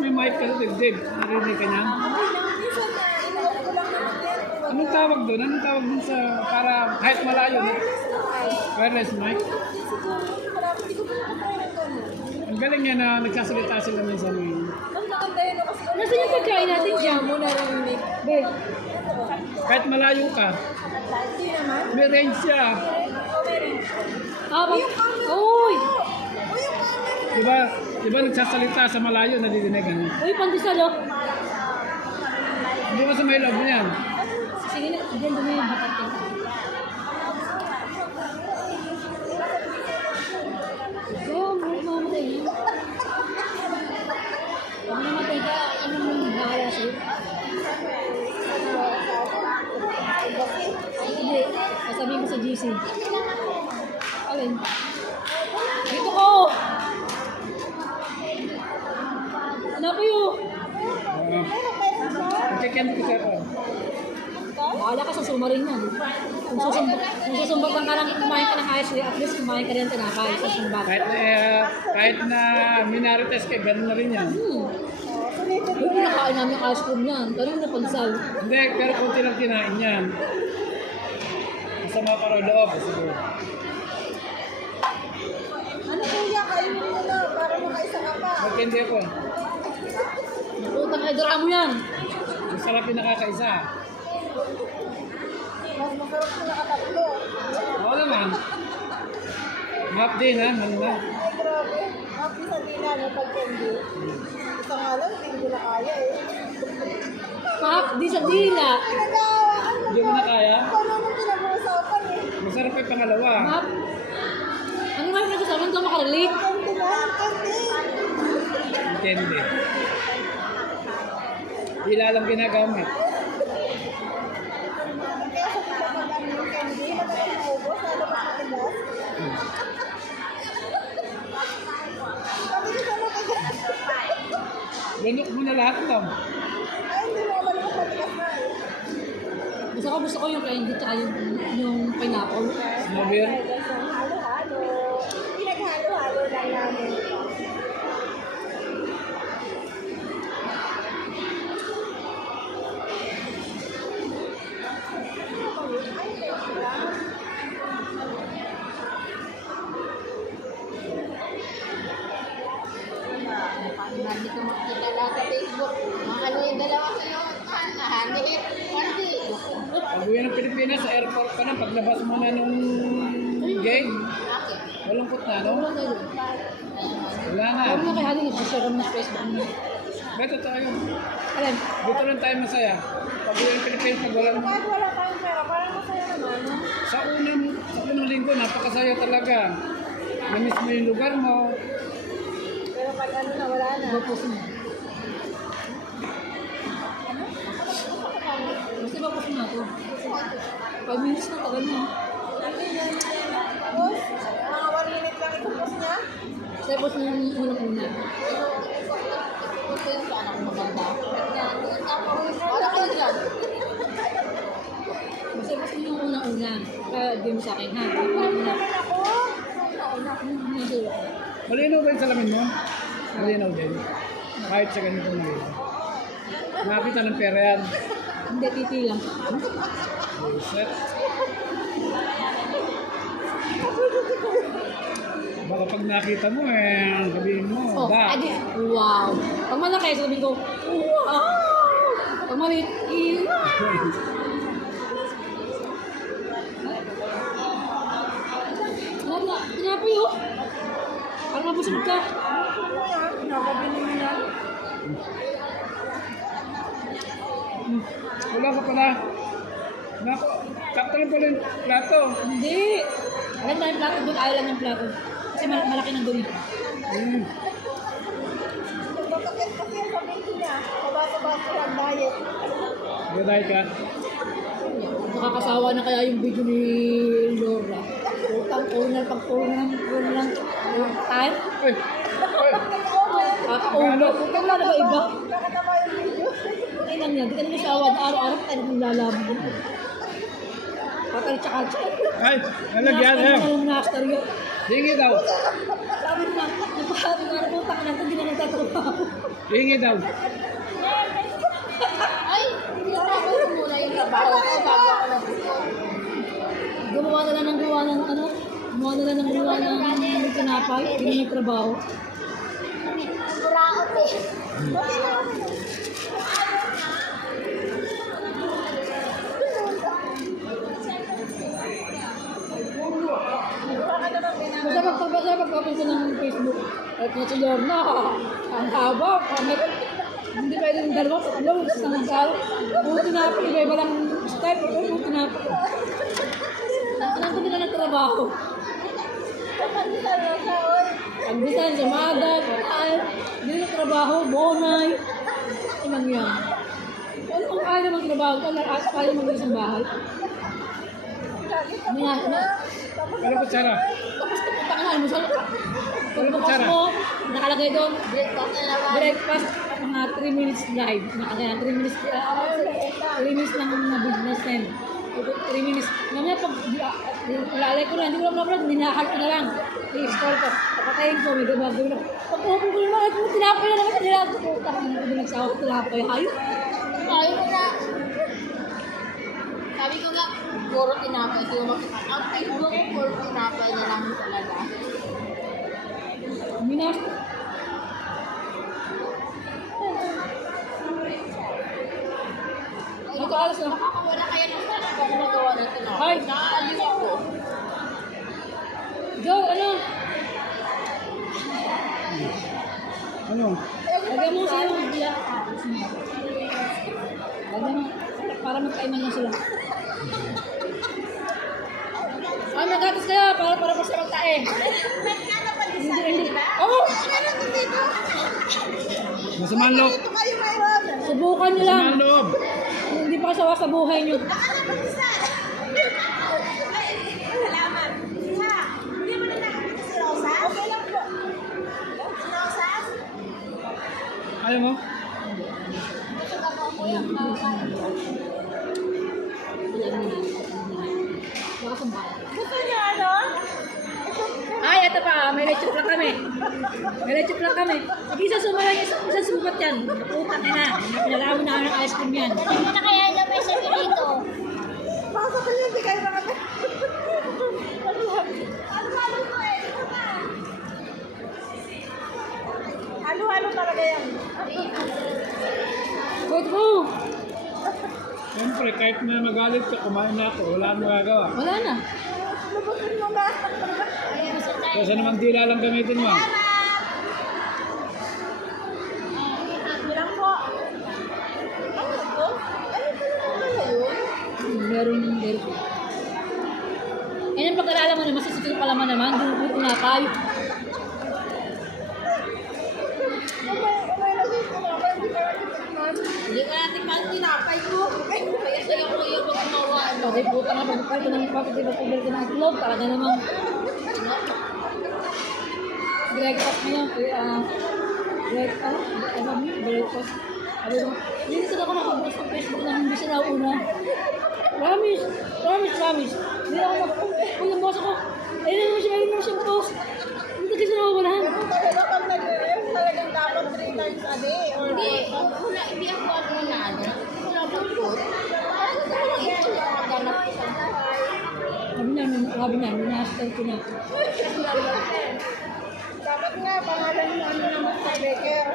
mo yung mic ka sa dibdib. Narinig ka niya? Anong tawag doon? Anong tawag doon sa para kahit malayo? No? Wireless mic? Ang galing niya na nagsasalita sila minsan ngayon. Nasaan yung pagkain natin dyan mo narinig? Babe. Kahit malayo ka, may range siya. Uy! Diba nagsasalita sa malayo, nadidinig ano? Uy, pandesal oh. Hindi mo sa may loob niyan. Sige na, dyan dumi yung batat ko. Oo, mamatay yun. Pag namatay ka, ano mo yung bahala sa'yo? Hindi, sasabihin ko sa GC. Alin? Dito ko! Ano ko yun? Magkikend ko sa'yo. Bahala ka sa sumaring yan. Kung susumbatan ka lang, kumain ka ng ayos, at least kumain ka rin ng tinapay sa sumbat. Kahit na minarites ka, ganun na rin yan. Yung pinakain namin yung ice cream yan, ganun na pansal. Hindi, pero kunti lang kinain yan. Masama para loob. Siguro. Ano kuya, kainin mo na para makaisa ka pa. Magkindi ako. Putang ay drama yan. Masarap yung nakakaisa. Mas masarap ko nakatatlo. Oo naman. Map din ha, ano na. Ay grabe, happy sa dila na pag-candy. Isa nga lang, hindi ko na kaya eh. Map, di sa dila. Pinagawaan mo Hindi mo na kaya. paano nung pinag-uusapan eh. Masarap yung pangalawa. Map, ano nga yung nag-usapan doon makarelate? Candy na, candy. Magkindi. Dila lang ginagamit. Kaya sa pinapagano yung candy, madaling maubos, lalo mas matigas. Sabi ko sa matigas. Lunok mo na lahat lang. Ay, hindi mo naman ako matigas na eh. Gusto ko yung candy tsaka yung pineapple. Snowbeer. Halo-halo. Pinaghalo-halo lang namin. Hindi ko makikita lahat sa Facebook. Mga ano yung dalawa kayo, hindi, hindi. Pag-uwi ng Pilipinas, sa airport ka na, paglabas mo na nung gate, Bakit? walang na, no? Wala tayo. Wala na. Huwag mo kay Haling, i-share kami sa Facebook mo. Beto tayo. Alam, Dito lang tayo masaya. Pag-uwi ng Pilipinas, pag walang... Kahit wala tayong pera, parang masaya naman, no? Sa unang linggo, napakasaya talaga. Namiss mo yung lugar mo. Pero pag ano na, wala na. i-post mo. Basta i-post mo ako. 5 minutes na, tagal mo. Tapos, mga 1 minute lang itupos niya. Basta i-post mo yung unang-una. Ito yung sa anak ko maganda. Wala kayo dyan. Basta i-post mo yung unang-una. Kaya di mo sa akin, ha? Unang-una. Malinaw ba yung salamin mo? Malinaw din. Kahit sa ganitong nila. Nakita ng pera yan. Hindi, titi lang. Set. Baka pag nakita mo sabihin mo, Oh, da. adi, wow. Pag malaki, sabihin ko, wow. Pag maliit, Tinapay oh. Parang nabusog ka. Ano yan? Nakabili mo yan? Wala ka pala. Nako, sakto lang pala yung plato. Hindi. Alam na yung plato doon, ayaw lang yung plato. Kasi malaki ng dumi. Bakit kasi yung sabihin niya, mabasa-basa lang diet. Gaday ka. Nakakasawa na kaya yung video ni Laura. Utang ulan, pag-ulan, time. Uy! Uy! Kakaulo. Utang na ba iba? Nakatama yung video. Ay lang yan, di ka naman sawad. Araw-araw tayo nang lalabo. Kakalitsa-kalitsa. Ay! Nalagyan ha! Nakastar yun. Sige daw. Sabi na, napakari na utang na, hindi na nagtatrabaho. Hingi daw. Ay, tinatapos ko muna yung trabaho ko bago ako nag-ikot. Gumawa na lang ng gawa ng ano? Gumawa na lang ng gawa ng tinapay. Hindi may trabaho. Buraot eh. Basta pagpapunta ng Facebook. At na si Lorna, ang haba, pangit. Hindi pwede yung dalawa, tatlo, sa nagkalo. Buti na ako, iba-iba lang style, pero buti na ako. Anong ko nila ng trabaho? Pagbisan sa maga, kataan, hindi na trabaho, bonay. Ilang yan. Ano kung kaya naman trabaho ka, kaya naman sa bahay. Ano nga, ano? Ano kutsara? Tapos pupunta ka na, almusal ka. Pagbukas kutsara? mo, nakalagay doon, Breakfast na naman. breakfast, mga 3 minutes drive. Nakagaya, 3 minutes, 3 minutes lang na business time. 3 minutes. Mamaya pag lalay ko na, hindi ko lang naman, ninahal ko na lang. I-install ko. Papatayin ko, may gumagawin ako. Pag upo ko naman, ay kung tinapay na naman, nila ako. Tapos hindi nagsawa ko, tinapay. Hayop. Sabi ko na, sabi ko nga, puro tinapay. Ang Facebook ko, puro tinapay na lang talaga. Minas. Ito alas na. Nakakawala kaya ng sana kung gumagawa ng tinapay. Ay! Nakaaliw ako. Joe, ano? Ano? Lagyan mo sa'yo. Lagyan mo. Para magkaiman lang sila. Ay, magatas kaya. Para pa sa magtae. Hindi. Oo! Masamang loob. Subukan nyo lang. Masamang loob. Hindi pa kasawa sa buhay nyo. Ayaw mo? Gusto niyo ano? Ay, ito pa. May lechuk lang kami. May lechuk lang kami. Sige, isa sumala niya. Isa sumat yan. Naputang na. Pinalaman na ng ice cream yan. Ano na kaya na may sabi dito? Baka sa kanya, hindi kayo naman. Halo-halo talaga yan. Wait mo. Siyempre, kahit na magalit ka, kumain na ako. Wala akong magagawa. Wala na. Lubusin mo na. Kasi naman dila lang gamitin mo. Bilang po. Ano to? Ano pala yun? Meron. Yan ang pag-alala mo na masasakit pala man naman. Dumubuto na tayo. Umay na siya kumabay. Hindi ka natin tikman. Hindi ko natin mahal tinapay ko. Kaya sa'yo ko yung gumawa. Pagay po ka na. Pagpupunta ng papatibag ng itlog. Talaga namang breakfast ngayon. Breakfast. Sabi ko, hindi na ako nakabukas sa Facebook na hindi siya nauna. Promise. Hindi ako nakabukas. Uy, ang boss ako. Ayun naman siya post. Hindi kasi nawawalan. Kung talaga pag nag-rem, talagang dapat 3 times a day. Or Hindi ako na ano. Wala bang food. Parang gusto ko lang ito. Nakaganap ko sa bahay. Sabi niya, minastal ko na. dapat nga, pangalan mo ano naman sa baker.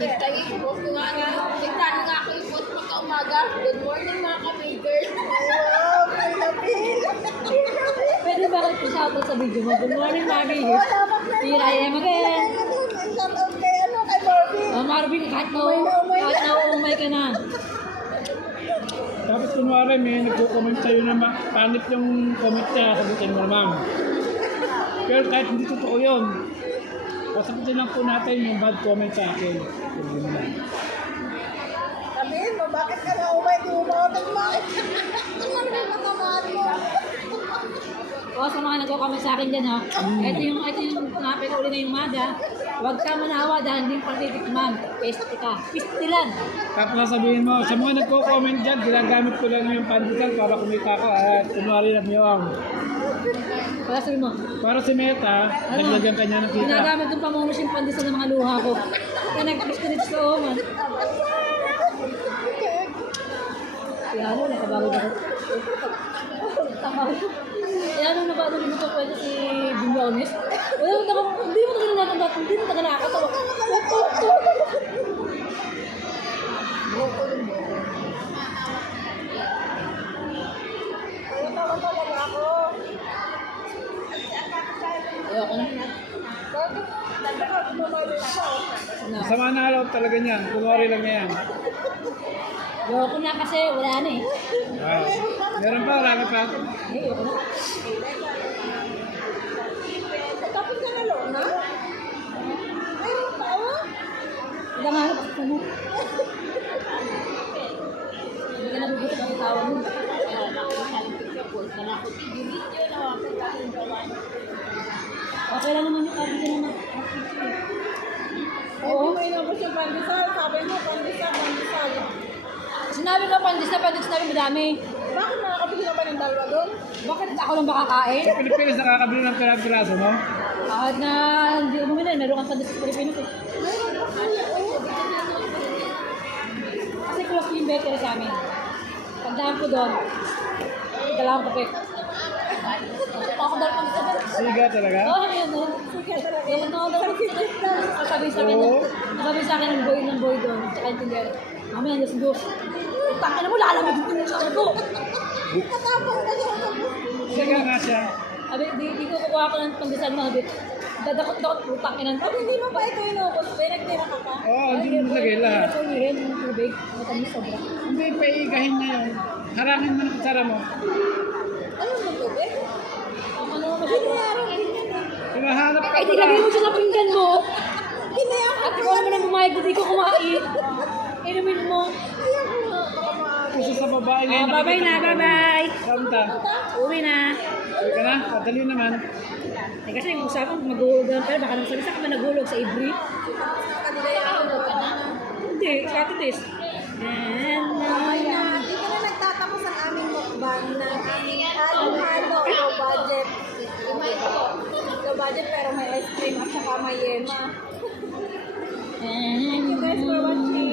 Nagtagi ko po nga nga. Nagtagi nga ako yung post pagka umaga. Good morning mga ka-bakers. Wow, may lapin. Pwede ba kayo shoutout sa video mo? Good morning, Marvin. Dapat na. Here I am again. Shout out kay ano, kay Barbie. Marvin, kahit na umay ka na. Tapos kunwari may nagko-comment sa'yo na pangit yung comment niya, sagutin mo naman. Pero kahit hindi totoo yun, sagutin lang po natin yung bad comment sa akin. Sabi mo lang. Sabihin mo, bakit ka na umay? Di mo makatig mo. Ano naman matamaan mo? O, sa mga nagko-comment sa akin dyan, ha? Ito yung tinapay ko uli ngayong umaga. Huwag ka manawa dahil hindi pa titikman. Peste ka. Pistilan. Tapos sasabihin mo, sa mga nagko-comment dyan, ginagamit ko lang yung panditan para kumita ka at kunwari na miyawang. Para sabi mo, Para si Meta, naglagan kanya ng kita. ginagamit yung pamunos yung pandesal ng mga luha ko. Kaya nag-twist ko dito sa oman. Kaya ano, nakabago ako. Kaya ano, nabago din ito pwede si Bimbones. Hindi mo tagal natanda, hindi mo tagal nakakatawa. Kaya tawa talaga ako. Ayoko na. Bakit? Dapat bumalik siya. Sama na alaw talaga niyan. Kumori lang niya yan. Ayoko na kasi wala na eh. Wow. Meron pa, wala ka pa. Ayoko na. Tapos ka na Lona? Mayroon pa oh. Wala nga ako sa mo. Hindi ka nabubuto ng tawa mo. Okay lang naman yung kami ko naman. Hindi mo inabot yung pandesal. Sabi mo, pandesal. Sinabi ko pandis, sinabi madami. Bakit nakakabili ka pa ng dalawa doon? Bakit ako lang makakain? Sa Pilipinas nakakabili ng pirang-piraso, no? Kahit na hindi ko bumili, meron kang pandis sa Pilipinas eh. Kasi close yung better sa amin. Pagdahan ko doon, dala akong kape. Ako dala pandis sa doon. Siga talaga. Oo, yun. Sige talaga. Yan ako daw. Sabi sa akin, Oo. sabi sa akin ng boy doon, tsaka yung tindera. Mamaya, Diyos. Tangin na mo, lalamig yung tsaka ko. Katapos ka siya. Siga nga siya. Sabi, di ko kukuha ko ng pandesal mga bit. Dadakot-dakot, putang inan. At hindi mo pa ito inubos. May nagtira ka pa. Oo, hindi mo nilagay lahat. Hindi ko hirin yung tubig. Matamis sobra. Hindi, paigahin niya yun. Harangin mo ng kutsara mo. Ano mo tubig? Ano Ay, masyado? niyarang din yan eh. Hinahanap ka Kahit ilagay mo siya sa pinggan mo. Hinayang At ikaw naman ang bumayag, hindi ko kumain. Inumin mo. kasi sa babae Oh, ngayon. bye-bye na, bye-bye. Kanta. Uwi na. Sige ka na, padali naman. Eh kasi yung usapan, maghulog na pala. Baka naman sabi sa ka nagulog sa Ibri. Hindi, katitis. Kaya, hindi ka na nagtatapos ang aming mukbang na halo-halo low budget. Low budget pero may ice cream at saka may yema. Thank you guys for watching.